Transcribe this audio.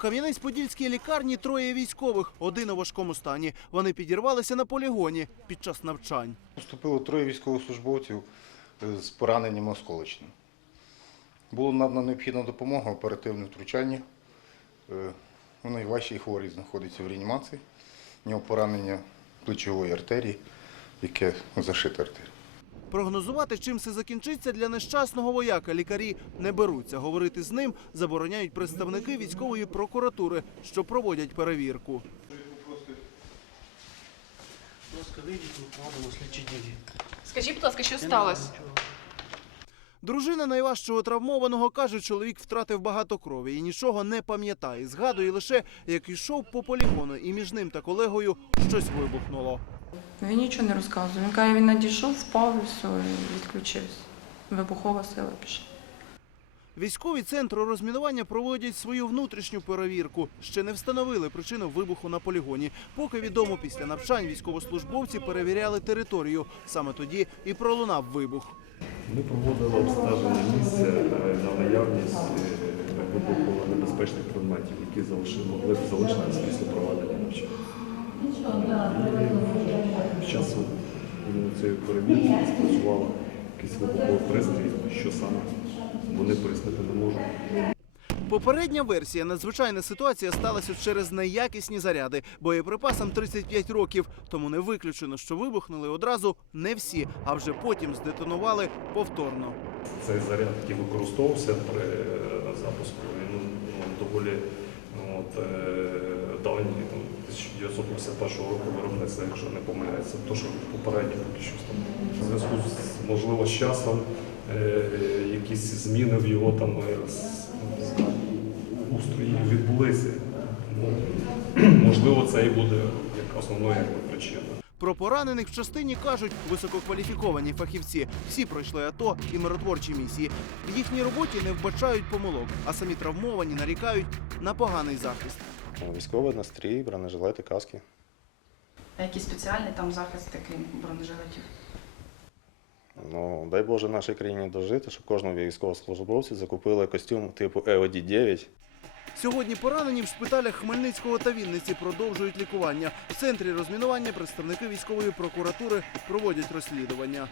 Кам'янець-Подільській лікарні троє військових, один у важкому стані. Вони підірвалися на полігоні під час навчань. Поступило троє військовослужбовців е, з пораненням осколочним. Було надана необхідна допомога, оперативне втручання. Е, У найважчий хворий знаходиться в реанімації. У нього поранення плечової артерії, яке зашите артерія. Прогнозувати, чим все закінчиться для нещасного вояка, лікарі не беруться. Говорити з ним забороняють представники військової прокуратури, що проводять перевірку. Скажіть, будь ласка, що сталося? Дружина найважчого травмованого каже, чоловік втратив багато крові і нічого не пам'ятає. Згадує лише, як йшов по полігону, і між ним та колегою щось вибухнуло. Він нічого не розказує. Він каже, він надійшов, впав і все, і відключився. Вибухова сила пішла. Військові центру розмінування проводять свою внутрішню перевірку. Ще не встановили причину вибуху на полігоні. Поки відомо, після навчань військовослужбовці перевіряли територію. Саме тоді і пролунав вибух. Ми проводили обстеження місця е, на наявність е, вибухово-небезпечних предметів, які залишили, могли б залишитися після проведення навчання. І Під час іменно цієї перевірки спрацювала якийсь вибуховий пристрій, що саме вони пояснити не можуть. Попередня версія надзвичайна ситуація сталася через неякісні заряди. Боєприпасам 35 років, тому не виключено, що вибухнули одразу не всі, а вже потім здетонували повторно. Цей заряд, який використовувався при е, запуску, він ну, доволі ну, от, е, давній, там, 1951 року виробництва, якщо не помиляється, то що попередньо поки що. В зв'язку з можливо з часом е, якісь зміни в його там е, устрої відбулися. Ну, можливо, це і буде як основною причиною. Про поранених в частині кажуть висококваліфіковані фахівці. Всі пройшли АТО і миротворчі місії. В їхній роботі не вбачають помилок, а самі травмовані нарікають на поганий захист. Військовий настрій, бронежилети, каски. А який спеціальний там захист такий бронежилетів? Ну, дай Боже нашій країні дожити, щоб кожному військовослужбовцю закупили костюм типу EOD 9 Сьогодні поранені в шпиталях Хмельницького та Вінниці продовжують лікування. В центрі розмінування представники військової прокуратури проводять розслідування.